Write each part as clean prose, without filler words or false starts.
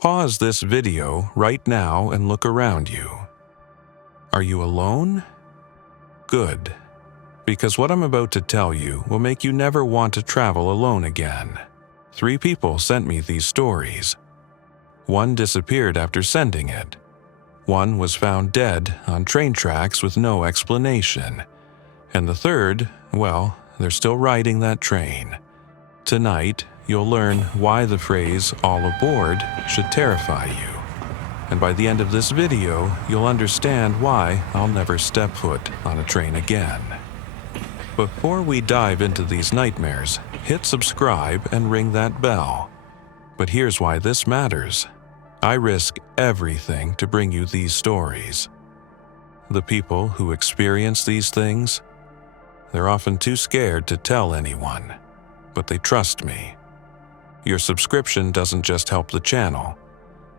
Pause this video right now and look around you. Are you alone? Good, because what I'm about to tell you will make you never want to travel alone again. 3 people sent me these stories. 1 disappeared after sending it. 1 was found dead on train tracks with no explanation. And the 3rd, well, they're still riding that train. Tonight, you'll learn why the phrase "all aboard" should terrify you. And by the end of this video, you'll understand why I'll never step foot on a train again. Before we dive into these nightmares, hit subscribe and ring that bell. But here's why this matters. I risk everything to bring you these stories. The people who experience these things, they're often too scared to tell anyone, but they trust me. Your subscription doesn't just help the channel.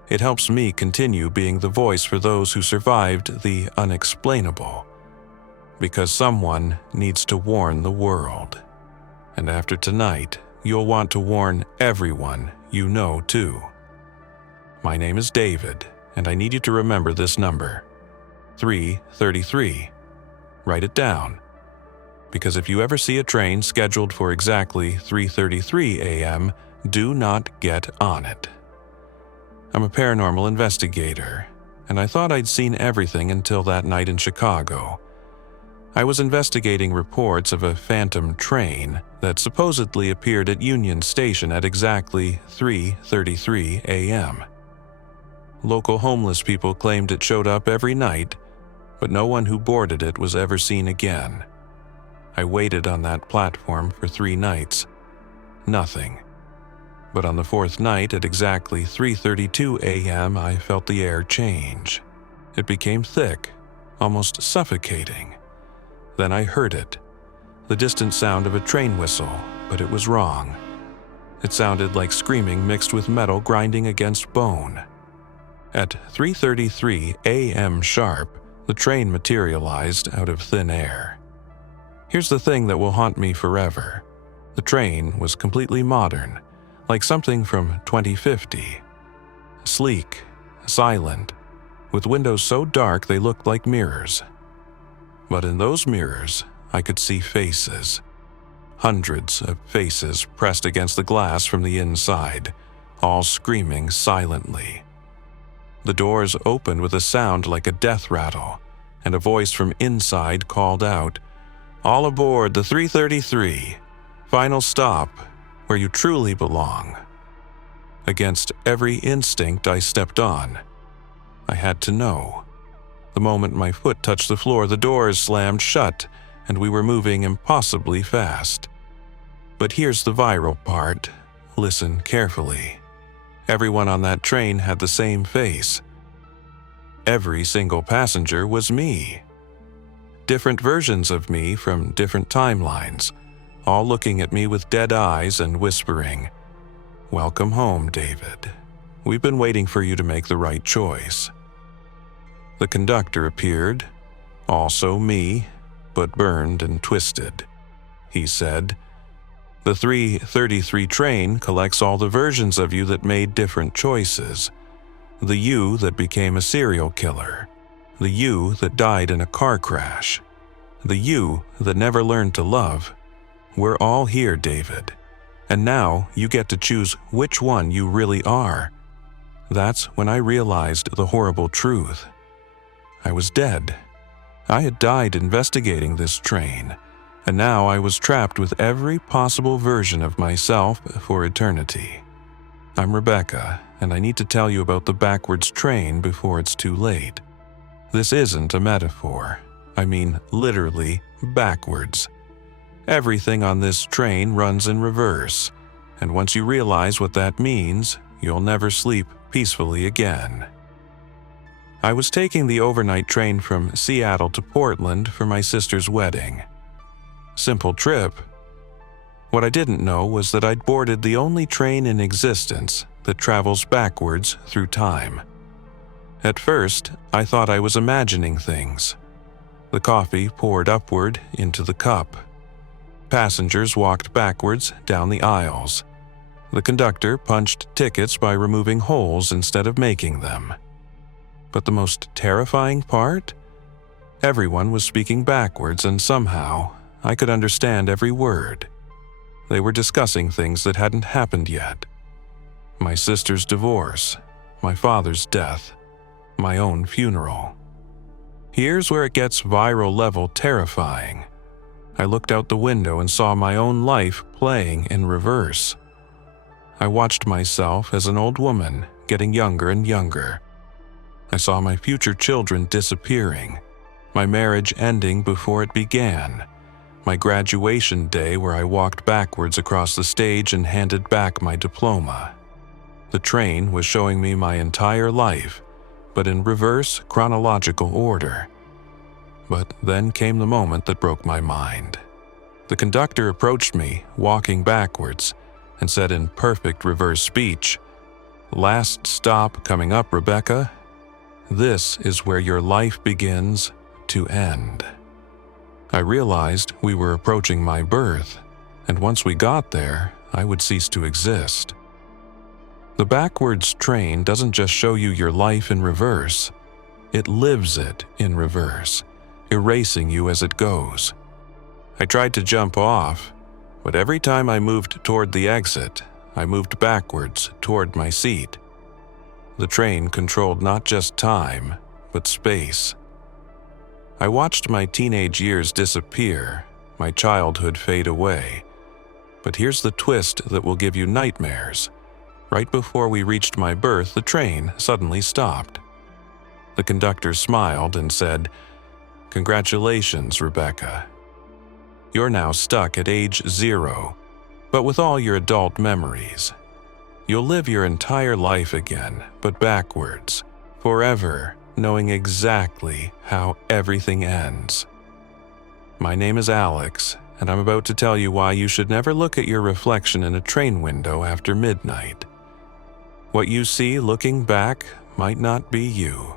It helps me continue being the voice for those who survived the unexplainable. Because someone needs to warn the world. And after tonight, you'll want to warn everyone you know too. My name is David, and I need you to remember this number. 333. Write it down. Because if you ever see a train scheduled for exactly 3:33 a.m., do not get on it. I'm a paranormal investigator, and I thought I'd seen everything until that night in Chicago. I was investigating reports of a phantom train that supposedly appeared at Union Station at exactly 3:33 a.m. Local homeless people claimed it showed up every night, but no one who boarded it was ever seen again. I waited on that platform for 3 nights. Nothing. But on the 4th night at exactly 3:32 a.m., I felt the air change. It became thick, almost suffocating. Then I heard it, the distant sound of a train whistle, but it was wrong. It sounded like screaming mixed with metal grinding against bone. At 3:33 a.m. sharp, the train materialized out of thin air. Here's the thing that will haunt me forever. The train was completely modern, like something from 2050. Sleek, silent, with windows so dark they looked like mirrors. But in those mirrors, I could see faces. Hundreds of faces pressed against the glass from the inside, all screaming silently. The doors opened with a sound like a death rattle, and a voice from inside called out, "All aboard the 333, final stop, where you truly belong." Against every instinct I stepped on. I had to know. The moment my foot touched the floor, the doors slammed shut, and we were moving impossibly fast. But here's the viral part. Listen carefully. Everyone on that train had the same face. Every single passenger was me. Different versions of me from different timelines, all looking at me with dead eyes and whispering, "Welcome home, David. We've been waiting for you to make the right choice." The conductor appeared, also me, but burned and twisted. He said, "The 3:33 train collects all the versions of you that made different choices. The you that became a serial killer. The you that died in a car crash. The you that never learned to love. We're all here, David. And now you get to choose which one you really are." That's when I realized the horrible truth. I was dead. I had died investigating this train, and now I was trapped with every possible version of myself for eternity. I'm Rebecca, and I need to tell you about the backwards train before it's too late. This isn't a metaphor. I mean literally backwards. Everything on this train runs in reverse, and once you realize what that means, you'll never sleep peacefully again. I was taking the overnight train from Seattle to Portland for my sister's wedding. Simple trip. What I didn't know was that I'd boarded the only train in existence that travels backwards through time. At first, I thought I was imagining things. The coffee poured upward into the cup. Passengers walked backwards down the aisles. The conductor punched tickets by removing holes instead of making them. But the most terrifying part? Everyone was speaking backwards, and somehow I could understand every word. They were discussing things that hadn't happened yet. My sister's divorce, my father's death, my own funeral. Here's where it gets viral level terrifying. I looked out the window and saw my own life playing in reverse. I watched myself as an old woman getting younger and younger. I saw my future children disappearing, my marriage ending before it began, my graduation day where I walked backwards across the stage and handed back my diploma. The train was showing me my entire life, but in reverse chronological order. But then came the moment that broke my mind. The conductor approached me, walking backwards, and said in perfect reverse speech, "Last stop coming up, Rebecca. This is where your life begins to end." I realized we were approaching my birth, and once we got there, I would cease to exist. The backwards train doesn't just show you your life in reverse, it lives it in reverse, erasing you as it goes. I tried to jump off, but every time I moved toward the exit, I moved backwards toward my seat. The train controlled not just time, but space. I watched my teenage years disappear, my childhood fade away. But here's the twist that will give you nightmares. Right before we reached my birth, the train suddenly stopped. The conductor smiled and said, "Congratulations, Rebecca. You're now stuck at age 0, but with all your adult memories. You'll live your entire life again, but backwards, forever, knowing exactly how everything ends." My name is Alex, and I'm about to tell you why you should never look at your reflection in a train window after midnight. What you see looking back might not be you.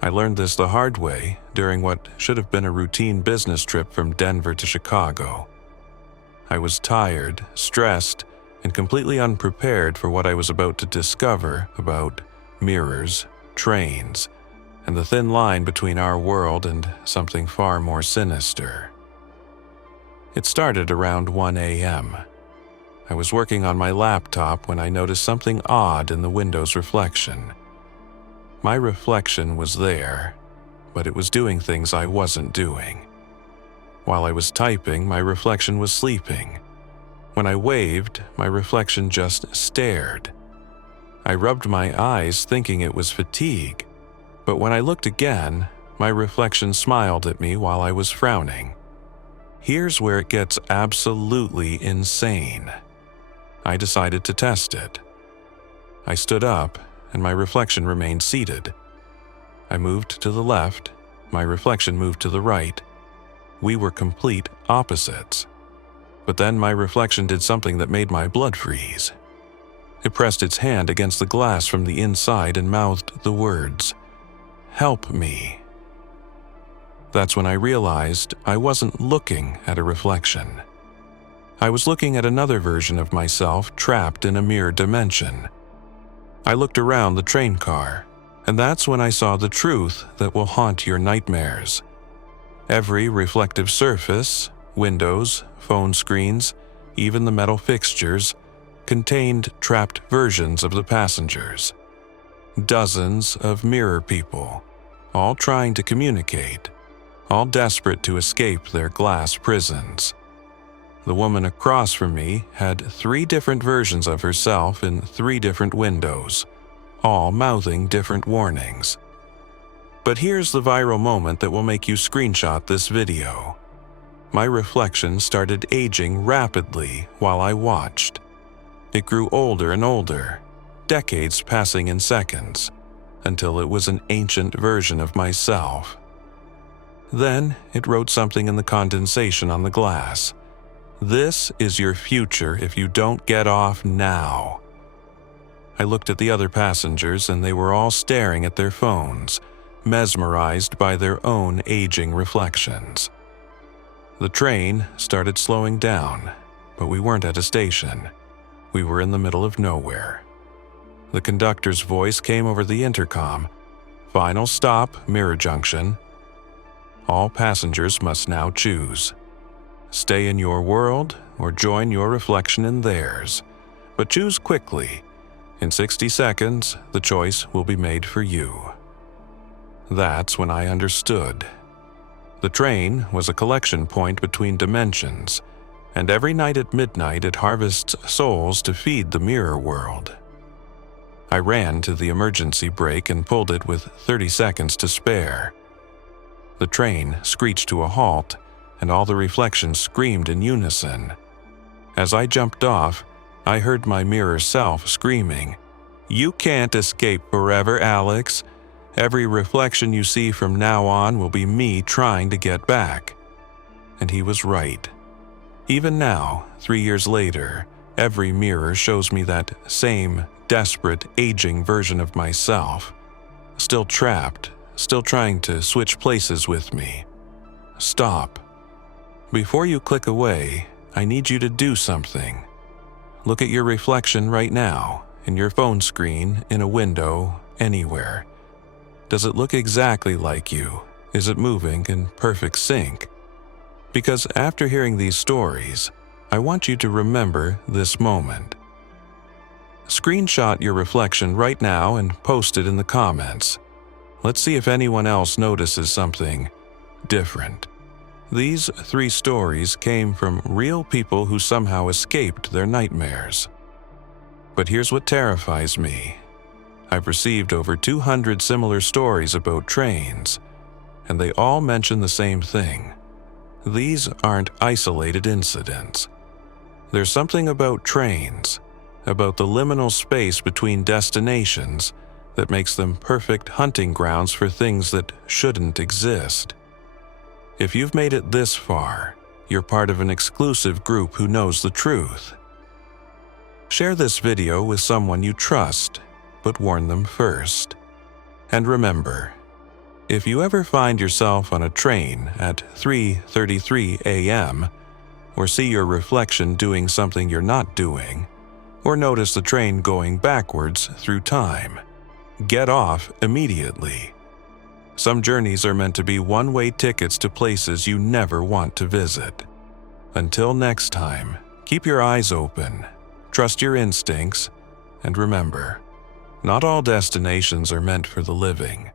I learned this the hard way during what should have been a routine business trip from Denver to Chicago. I was tired, stressed, and completely unprepared for what I was about to discover about mirrors, trains, and the thin line between our world and something far more sinister. It started around 1 a.m. I was working on my laptop when I noticed something odd in the window's reflection. My reflection was there, but it was doing things I wasn't doing. While I was typing, my reflection was sleeping. When I waved, my reflection just stared. I rubbed my eyes thinking it was fatigue, but when I looked again, my reflection smiled at me while I was frowning. Here's where it gets absolutely insane. I decided to test it. I stood up, and my reflection remained seated. I moved to the left, my reflection moved to the right. We were complete opposites. But then my reflection did something that made my blood freeze. It pressed its hand against the glass from the inside and mouthed the words, "Help me." That's when I realized I wasn't looking at a reflection. I was looking at another version of myself trapped in a mirror dimension. I looked around the train car, and that's when I saw the truth that will haunt your nightmares. Every reflective surface, windows, phone screens, even the metal fixtures, contained trapped versions of the passengers. Dozens of mirror people, all trying to communicate, all desperate to escape their glass prisons. The woman across from me had 3 different versions of herself in 3 different windows, all mouthing different warnings. But here's the viral moment that will make you screenshot this video. My reflection started aging rapidly while I watched. It grew older and older, decades passing in seconds, until it was an ancient version of myself. Then it wrote something in the condensation on the glass. "This is your future if you don't get off now." I looked at the other passengers and they were all staring at their phones, mesmerized by their own aging reflections. The train started slowing down, but we weren't at a station. we were in the middle of nowhere. The conductor's voice came over the intercom. Final stop, Mirror Junction. All passengers must now choose. Stay in your world or join your reflection in theirs. But choose quickly. In 60 seconds, the choice will be made for you. That's when I understood. The train was a collection point between dimensions, and every night at midnight it harvests souls to feed the mirror world. I ran to the emergency brake and pulled it with 30 seconds to spare. The train screeched to a halt, and all the reflections screamed in unison. As I jumped off, I heard my mirror self screaming, "You can't escape forever, Alex. Every reflection you see from now on will be me trying to get back." And he was right. Even now, 3 years later, every mirror shows me that same desperate, aging version of myself, still trapped, still trying to switch places with me. Stop. Before you click away, I need you to do something. Look at your reflection right now, in your phone screen, in a window, anywhere. Does it look exactly like you? Is it moving in perfect sync? Because after hearing these stories, I want you to remember this moment. Screenshot your reflection right now and post it in the comments. Let's see if anyone else notices something different. These 3 stories came from real people who somehow escaped their nightmares. But here's what terrifies me. I've received over 200 similar stories about trains, and they all mention the same thing. These aren't isolated incidents. There's something about trains, about the liminal space between destinations, that makes them perfect hunting grounds for things that shouldn't exist. If you've made it this far, you're part of an exclusive group who knows the truth. Share this video with someone you trust, but warn them first. And remember, if you ever find yourself on a train at 3:33 a.m., or see your reflection doing something you're not doing, or notice the train going backwards through time, get off immediately. Some journeys are meant to be one-way tickets to places you never want to visit. Until next time, keep your eyes open, trust your instincts, and remember, not all destinations are meant for the living.